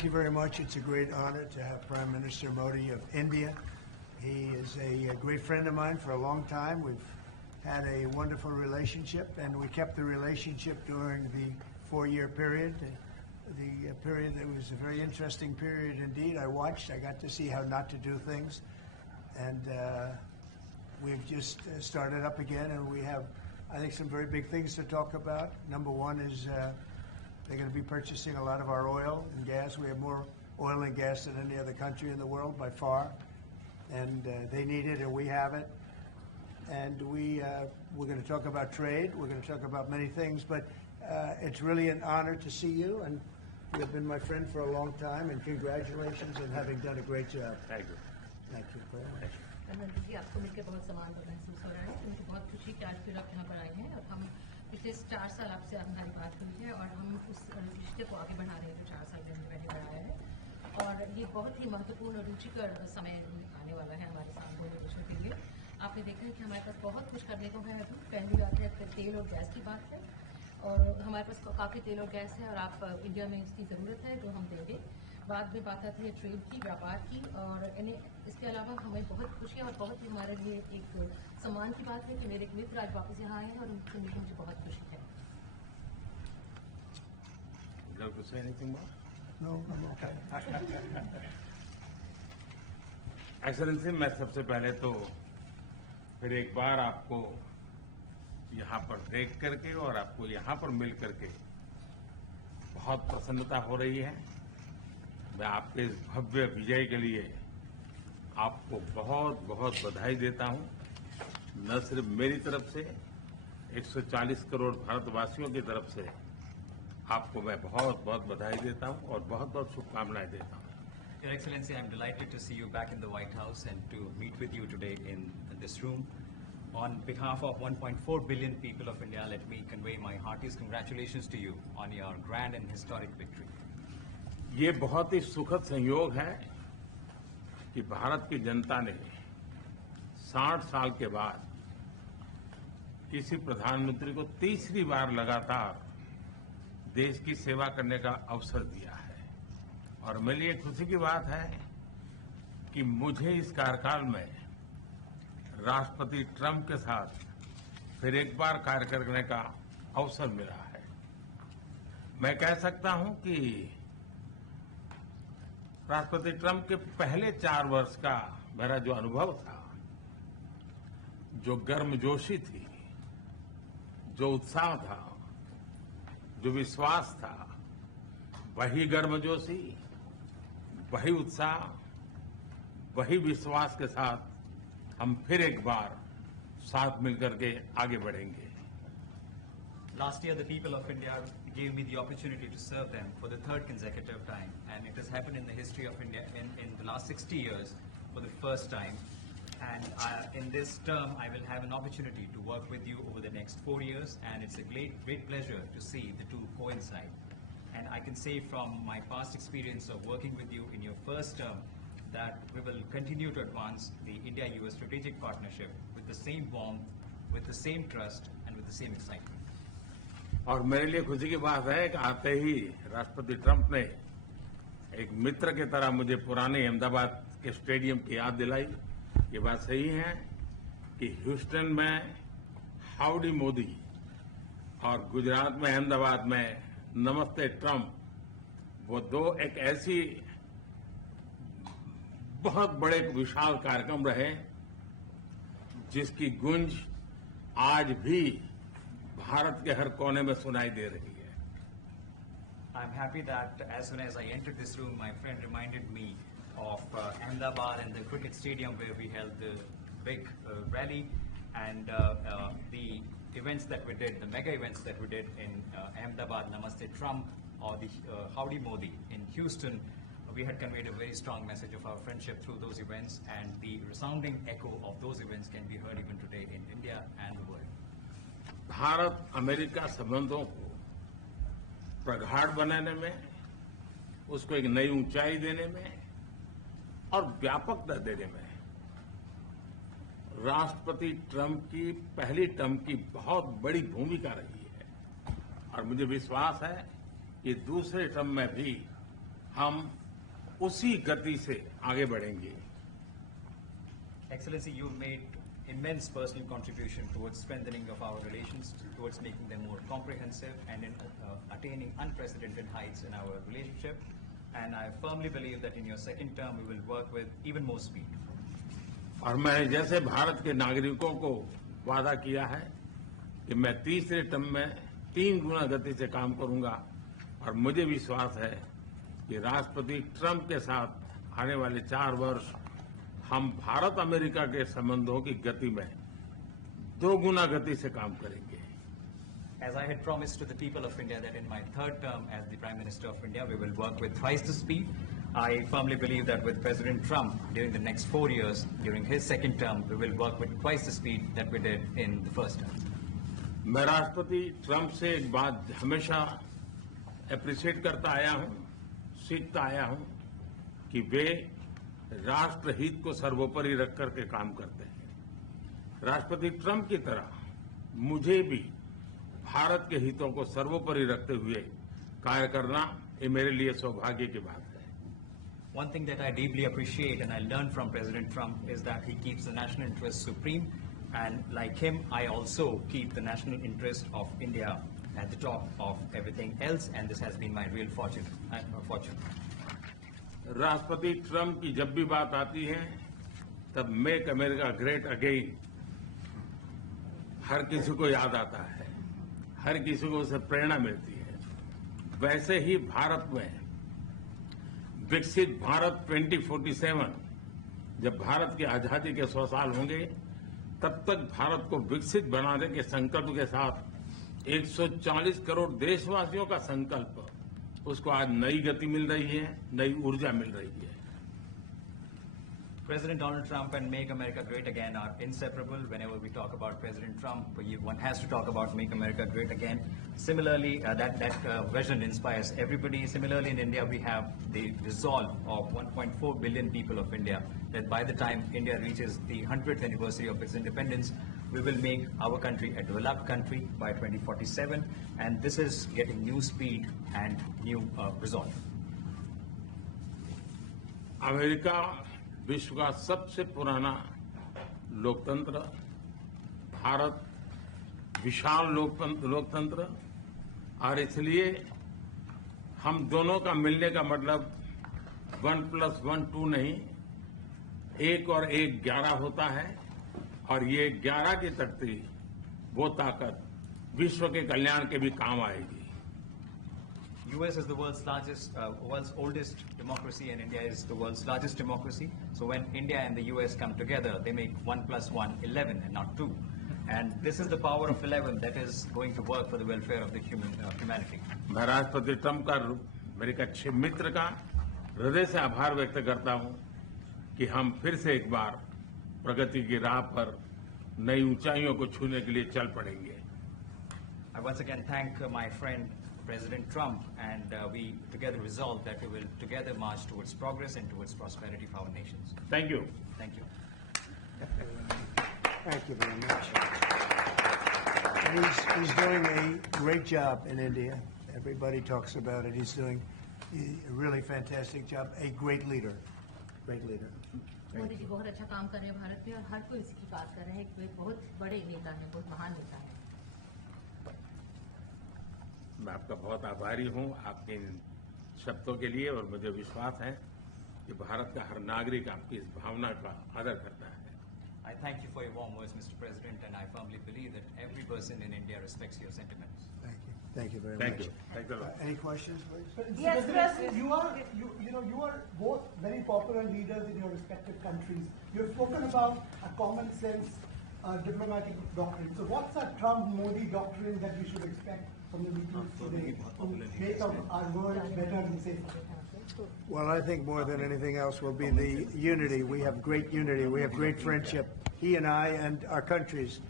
thank you very much. It's a great honor to have Prime Minister Modi of India. He is a great friend of mine for a long time. We've had a wonderful relationship, and we kept the relationship during the 4-year period. The period that was a very interesting period indeed. I got to see how not to do things. And we've just started up again, and we have, I think, some very big things to talk about. Number one is they're going to be purchasing a lot of our oil and gas. We have more oil and gas than any other country in the world by far. And they need it, and we have it. And we're going to talk about trade. We're going to talk about many things. But it's really an honor to see you. And you've been my friend for a long time. And congratulations on having done a great job. Thank you. Thank you very much. प्रधानमंत्री जी, आपको मिलकर बहुत सम्मान महसूस हो रहा है। मुझे बहुत खुशी कि आज फिर आप यहाँ पर आए हैं और हम पिछले 4 साल आपसे हमारी बात हुई है और हम उस रिश्ते को आगे बढ़ा रहे हैं जो 4 साल पहले बढ़ाया है। और ये बहुत ही महत्वपूर्ण और रुचिकर समय आने वाला है हमारे साथ दोनों देशों के लिए। आपने देखा है कि हमारे पास बहुत कुछ करने को है। अभी पहली बात है तेल और गैस की बात है, और हमारे पास काफ़ी तेल और गैस है और आप इंडिया में इसकी ज़रूरत है जो हम देंगे। बाद में बात आती है ट्रेड की, व्यापार की, और इसके अलावा हमें बहुत खुशी है और बहुत ही हमारे लिए एक सम्मान की बात है कि मेरे एक मित्र आज वापस यहाँ आए हैं और उनसे मिलकर मुझे बहुत खुशी है। No, I'm okay. एक्सेलेंसी, मैं सबसे पहले तो फिर एक बार आपको यहाँ पर देख करके और आपको यहाँ पर मिल करके बहुत प्रसन्नता हो रही है। मैं आपके इस भव्य विजय के लिए आपको बहुत बहुत बधाई देता हूं। न सिर्फ मेरी तरफ से, 140 करोड़ भारतवासियों की तरफ से आपको मैं बहुत बहुत बधाई देता हूं और बहुत बहुत शुभकामनाएं देता हूं। Your Excellency, I am delighted to see you back in the White House and to meet with you today in this room. On behalf of 1.4 billion people of India, let me convey my heartiest congratulations to you on your grand and historic victory. ये बहुत ही सुखद संयोग है कि भारत की जनता ने 60 साल के बाद किसी प्रधानमंत्री को तीसरी बार लगातार देश की सेवा करने का अवसर दिया है। और मेरे लिए खुशी की बात है कि मुझे इस कार्यकाल में राष्ट्रपति ट्रंप के साथ फिर एक बार कार्य करने का अवसर मिला है। मैं कह सकता हूं कि राष्ट्रपति ट्रंप के पहले 4 वर्ष का मेरा जो अनुभव था, जो गर्मजोशी थी, जो उत्साह था, जो विश्वास था, वही गर्मजोशी, वही उत्साह, वही विश्वास के साथ हम फिर एक बार साथ मिलकर के आगे बढ़ेंगे। Last year, the people of India gave me the opportunity to serve them for the 3rd consecutive time, and it has happened in the history of India in the last 60 years for the first time. And in this term, I will have an opportunity to work with you over the next 4 years, and it's a great pleasure to see the two coincide. And I can say from my past experience of working with you in your first term that we will continue to advance the India-US strategic partnership with the same warmth, with the same trust, and with the same excitement. और मेरे लिए खुशी की बात है कि आते ही राष्ट्रपति ट्रंप ने एक मित्र की तरह मुझे पुराने अहमदाबाद के स्टेडियम की याद दिलाई। ये बात सही है कि ह्यूस्टन में हाउडी मोदी और गुजरात में अहमदाबाद में नमस्ते ट्रंप, वो दो एक ऐसी बहुत बड़े विशाल कार्यक्रम रहे जिसकी गूंज आज भी भारत के हर कोने में सुनाई दे रही है। I'm happy that as soon as I entered this room, my friend reminded me of Ahmedabad and the cricket stadium where we held the big rally, and the events that we did, the mega events that we did in Ahmedabad, Namaste Trump, or the Howdy Modi in Houston. We had conveyed a very strong message of our friendship through those events, and the resounding echo of those events can be heard even today in India and the world. Bharat America संबंधों को प्रगाढ़ बनाने में, उसको एक नई ऊंचाई देने में और व्यापकता देने में राष्ट्रपति ट्रंप की पहली टर्म की बहुत बड़ी भूमिका रही है। और मुझे विश्वास है कि दूसरे टर्म में भी हम उसी गति से आगे बढ़ेंगे। Excellency, you've made immense personal contribution towards strengthening of our relations, towards making them more comprehensive and in attaining unprecedented heights in our relationship. And I firmly believe that in your second term, we will work with even more speed. और मैं जैसे भारत के नागरिकों को वादा किया है कि मैं तीसरे टर्म में 3 गुना गति से काम करूंगा, और मुझे विश्वास है कि राष्ट्रपति ट्रंप के साथ आने वाले 4 वर्ष हम भारत अमेरिका के संबंधों की गति में 2 गुना गति से काम करेंगे। As I had promised to the people of India that in my third term as the Prime Minister of India, we will work with twice the speed. I firmly believe that with President Trump during the next 4 years, during his second term, we will work with twice the speed that we did in the first term. मैं राष्ट्रपति Trump से एक बात हमेशा appreciate करता आया हूं, सीखता आया हूं कि वे राष्ट्रहित को सर्वोपरि रख करके काम करते हैं। राष्ट्रपति ट्रंप की तरह मुझे भी भारत के हितों को सर्वोपरि रखते हुए कार्य करना ये मेरे लिए सौभाग्य की बात है। One thing that I deeply appreciate and I learned from President Trump is that he keeps the national interest supreme, and like him, I also keep the national interest of India at the top of everything else, and this has been my real fortune. राष्ट्रपति Trump की जब भी बात आती है तब make America great again हर किसी को याद आता है, हर किसी को उससे प्रेरणा मिलती है। वैसे ही भारत में विकसित भारत 2047, जब भारत की आजादी के 100 साल होंगे, तब तक भारत को विकसित बनाने के संकल्प के साथ 140 करोड़ देशवासियों का संकल्प, उसको आज नई गति मिल रही है, नई ऊर्जा मिल रही है। President Donald Trump and Make America Great Again are inseparable. Whenever we talk about President Trump, one has to talk about Make America Great Again. Similarly, that vision inspires everybody. Similarly, in India, we have the resolve of 1.4 billion people of India that by the time India reaches the 100th anniversary of its independence, we will make our country a developed country by 2047. And this is getting new speed and new resolve. America विश्व का सबसे पुराना लोकतंत्र, भारत विशाल लोकतंत्र, और इसलिए हम दोनों का मिलने का मतलब 1+1 2 नहीं, 1 और 1 11 होता है, और ये 11 की तख्ती वो ताकत विश्व के कल्याण के भी काम आएगी। US is the world's oldest democracy, and India is the world's largest democracy. So when India and the US come together, they make 1+1 11 and not 2. And this is the power of 11 that is going to work for the welfare of the humanity. मैं राष्ट्रपति Trump का, मेरे एक अच्छे मित्र का हृदय से आभार व्यक्त करता हूं कि हम फिर से एक बार प्रगति की राह पर नई ऊंचाइयों को छूने के लिए चल पड़ेंगे। I once again thank my friend President Trump, and we together resolve that we will together march towards progress and towards prosperity for our nations. Thank you. Thank you. Thank you very much. And he's doing a great job in India. Everybody talks about it. He's doing a really fantastic job. A great leader. Great leader. Modi ji बहुत अच्छा काम कर रहे हैं भारत में, और हर कोई इसकी बात कर रहे हैं कि वे बहुत बड़े नेता हैं, बहुत महान नेता हैं। मैं आपका बहुत आभारी हूं आपके इन शब्दों के लिए, और मुझे विश्वास है कि भारत का हर नागरिक आपकी इस भावना का आदर करता है। I thank you for your warm words, Mr. President, and I firmly believe that every person in India respects your sentiments. Thank you. Thank you very Thank much. you. Thanks a lot. Any questions, please? Yes, President, you are both very popular leaders in your respective countries. You have spoken about a common sense diplomatic doctrine. So what's a Trump-Modi doctrine that we should expect from the meetings today to make our world better and safer? Well, I think more than anything else will be the unity. We have great unity. We have great friendship, he and I and our countries.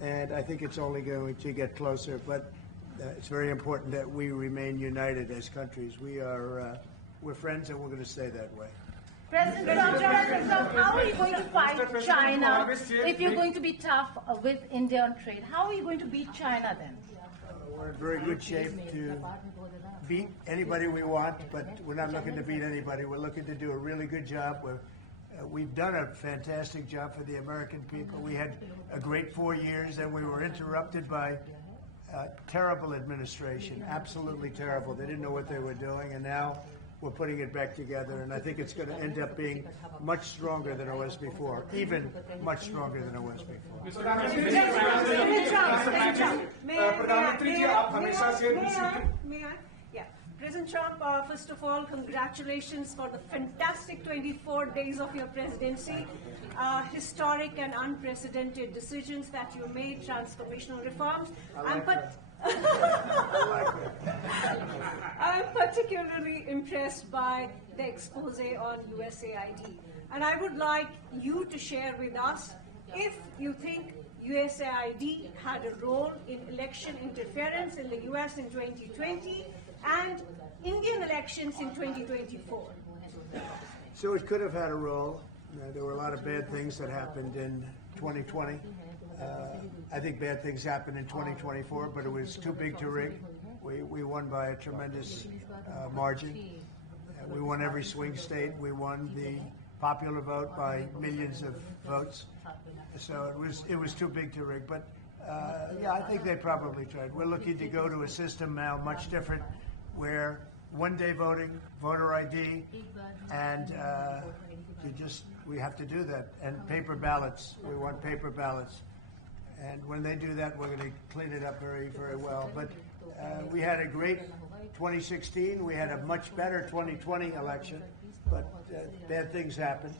And I think it's only going to get closer. But it's very important that we remain united as countries. We're friends, and we're going to stay that way. President Trump, how are you going to fight China if you're going to be tough with India on trade? How are you going to beat China then? We're in very good shape to beat anybody we want, but we're not looking to beat anybody. We're looking to do a really good job. We've done a fantastic job for the American people. We had a great 4 years, and we were interrupted by terrible administration, absolutely terrible. They didn't know what they were doing, and now we're putting it back together, and I think it's going to end up being much stronger than it was before, even much stronger than it was before. President Trump, first of all, congratulations for the fantastic 24 days of your presidency. Historic and unprecedented decisions that you made, transformational reforms. I'm particularly impressed by the expose on USAID. And I would like you to share with us if you think USAID had a role in election interference in the US in 2020 and Indian elections in 2024. So it could have had a role. There were a lot of bad things that happened in 2020. I think bad things happened in 2024, but it was too big to rig. We won by a tremendous margin. We won every swing state. We won the popular vote by millions of votes. So it was too big to rig. But yeah, I think they probably tried. We're looking to go to a system now much different, where one-day voting, voter ID, and we have to do that. And paper ballots. We want paper ballots. And when they do that, we're going to clean it up very, very well. But we had a great 2016. We had a much better 2020 election, but bad things happened.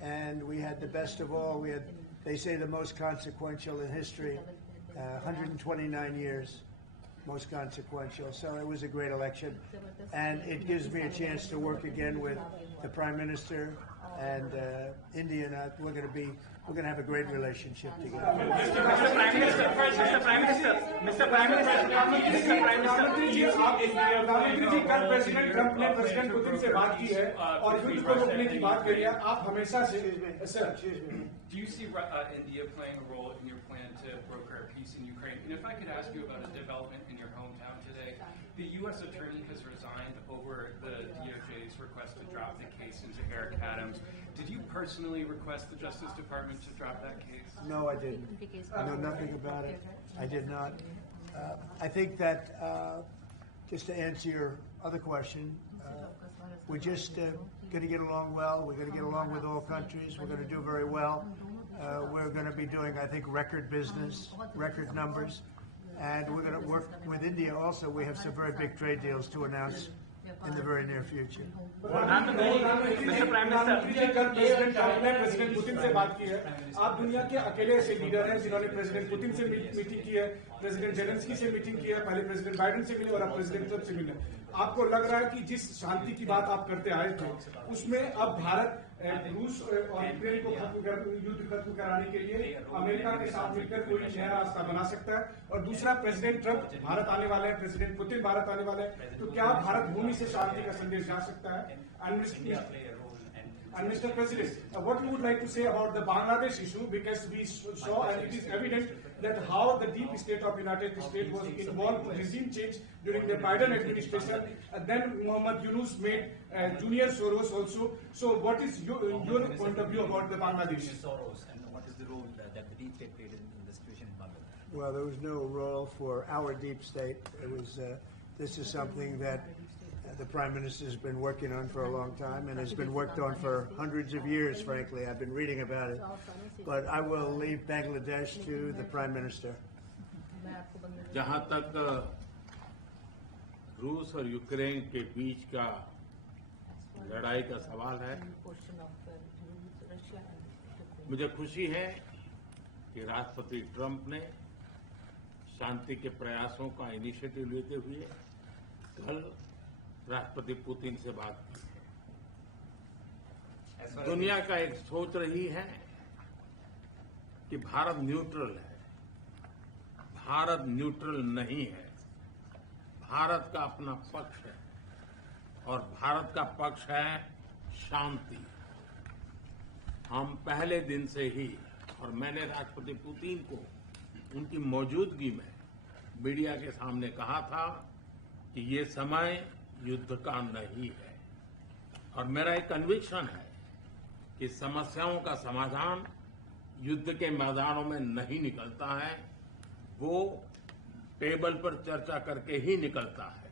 And we had the best of all. We had, they say, the most consequential in history, 129 years, most consequential. So it was a great election. And it gives me a chance to work again with the Prime Minister and India. We're going to have a great relationship together. Mr. Prime Minister, प्रधानमंत्री जी, कल president Trump ने president Putin से बात की है और युद्ध को रोकने की बात करी है. आप हमेशा से Do you see India playing a role in your plan to broker peace in Ukraine? And if I could ask you about a development in your hometown today, the U.S. attorney has resigned over the DOJ's request to drop the case into Eric Adams. Did you personally request the Justice Department to drop that case? No, I didn't. I know nothing about it. I did not. I think that, just to answer your other question, we're just going to get along well. We're going to get along with all countries. We're going to do very well. We're going to be doing, I think, record business, record numbers. And we're going to work with India also. We have some very big trade deals to announce in the very near future. Mr. Prime Minister, कल president Trump ने president Putin से बात की है. आप दुनिया के अकेले ऐसे लीडर हैं जिन्होंने प्रेसिडेंट पुतिन से मीटिंग की है, प्रेसिडेंट जेलेंस्की से मीटिंग की है, पहले प्रेसिडेंट बाइडेन से मिले और अब प्रेसिडेंट ट्रंप से मिले. आपको लग रहा है कि जिस शांति की बात आप करते आए थे, उसमें अब भारत रूस और यूक्रेन को युद्ध खत्म कराने के लिए अमेरिका के साथ मिलकर कोई नया रास्ता बना सकता है? और दूसरा, प्रेसिडेंट ट्रंप भारत आने वाले हैं, प्रेसिडेंट पुतिन भारत आने वाले हैं, तो क्या भारत भूमि से शांति का संदेश जा सकता है? And Mr. President, what you would like to say about the Bangladesh issue, because we saw and it is evident that how the deep state of United States was involved in regime change during the Biden administration, and then Mohammed Yunus made Junior Soros also. So what is your point of view about the Bangladesh? Soros, and what is the role that the deep state played in the situation in Bangladesh? Well, there was no role for our deep state. It was. This is something that the Prime Minister has been working on for a long time and has been worked on for hundreds of years, frankly. I've been reading about it. But I will leave Bangladesh to the Prime Minister. जहां तक रूस और Ukraine के बीच का लड़ाई का सवाल है, मुझे खुशी है कि राष्ट्रपति ट्रंप ने शांति के प्रयासों का इनिशिएटिव लेते हुए कल राष्ट्रपति पुतिन से बात की है. दुनिया का एक सोच रही है कि भारत न्यूट्रल है. भारत न्यूट्रल नहीं है. भारत का अपना पक्ष है और भारत का पक्ष है शांति। हम पहले दिन से ही, और मैंने राष्ट्रपति पुतिन को उनकी मौजूदगी में मीडिया के सामने कहा था कि ये समय युद्ध का नहीं है, और मेरा एक कन्विक्शन है कि समस्याओं का समाधान युद्ध के मैदानों में नहीं निकलता है, वो टेबल पर चर्चा करके ही निकलता है।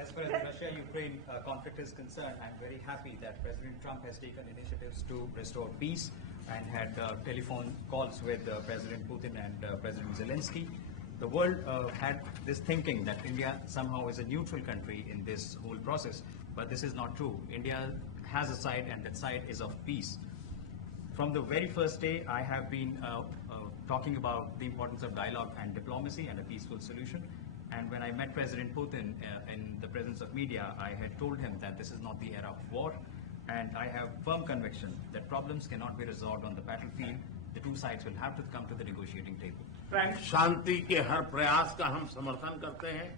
As far as the Russia-Ukraine conflict is concerned, I'm very happy that President Trump has taken initiatives to restore peace and had telephone calls with President Putin and President Zelensky. The world had this thinking that India somehow is a neutral country in this whole process, but this is not true. India has a side, and that side is of peace. From the very first day, I have been talking about the importance of dialogue and diplomacy and a peaceful solution. And when I met President Putin in the presence of media, I had told him that this is not the era of war, and I have firm conviction that problems cannot be resolved on the battlefield. The two sides will have to come to the negotiating table. शांति के हर प्रयास का हम समर्थन करते हैं,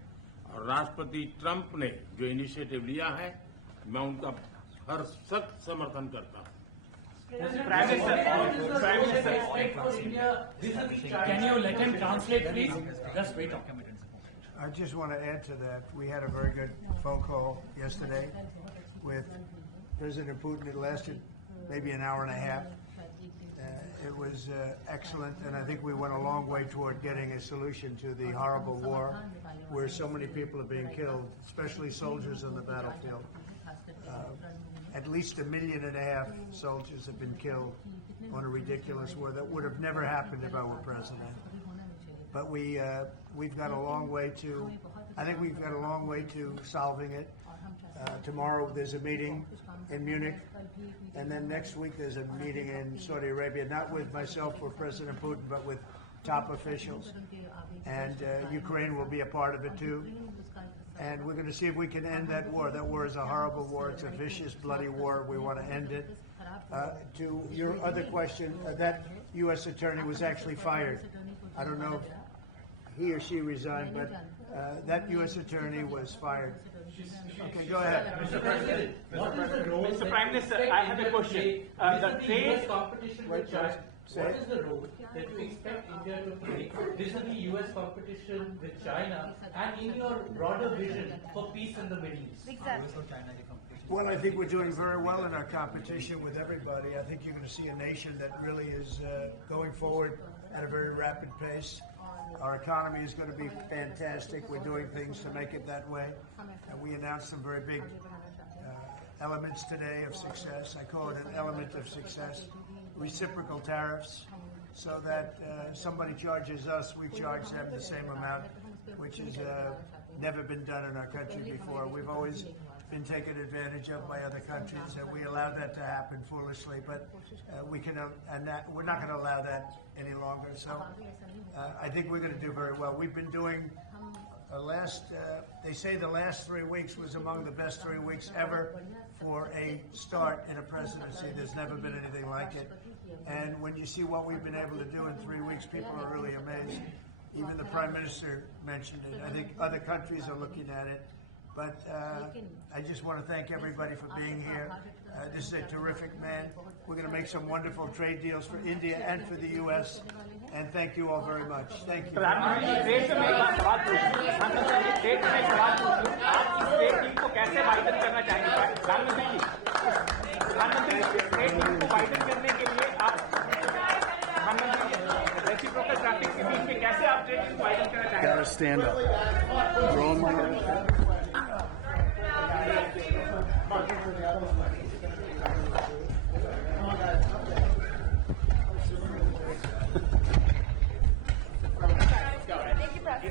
और राष्ट्रपति Trump ने जो इनिशिएटिव लिया है, मैं उनका हर सख्त समर्थन करता हूं। Prime Minister, can you let him translate, please? Just wait. I just want to add to that. We had a very good phone call yesterday with President Putin. It lasted maybe an hour and a half. It was excellent, and I think we went a long way toward getting a solution to the horrible war where so many people are being killed, especially soldiers on the battlefield. At least 1.5 million soldiers have been killed on a ridiculous war that would have never happened if I were president. But we've got a long way to. I think we've got a long way to solving it. Tomorrow there's a meeting in Munich, and then next week there's a meeting in Saudi Arabia, not with myself or President Putin, but with top officials. And Ukraine will be a part of it too. And we're going to see if we can end that war. That war is a horrible war. It's a vicious, bloody war. We want to end it. To your other question, that U.S. attorney was actually fired. I don't know if he or she resigned, but that U.S. attorney was fired. Okay, go ahead. Mr. Prime Minister, I have a question. The trade competition with China. What is the role that you expect India to play vis-a-vis U.S. competition with China, and in your broader vision for peace in the Middle East? Well, I think we're doing very well in our competition with everybody. I think you're going to see a nation that really is going forward at a very rapid pace. Our economy is going to be fantastic. We're doing things to make it that way. And we announced some very big elements today of success. I call it an element of success. Reciprocal tariffs, so that somebody charges us, we charge them the same amount, which has never been done in our country before. We've always been taken advantage of by other countries, and we allowed that to happen foolishly. But we're not going to allow that any longer. So I think we're going to do very well. We've been doing they say the last 3 weeks was among the best 3 weeks ever for a start in a presidency. There's never been anything like it. And when you see what we've been able to do in 3 weeks, people are really amazed. Even the Prime Minister mentioned it. I think other countries are looking at it. But I just want to thank everybody for being here. This is a terrific man. We're going to make some wonderful trade deals for India and for the U.S. And thank you all very much. Thank you. Gotta stand up. Roll my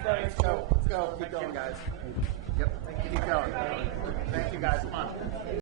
Let's go. Keep going, guys. Yep. Keep going. Thank you, guys. Come on.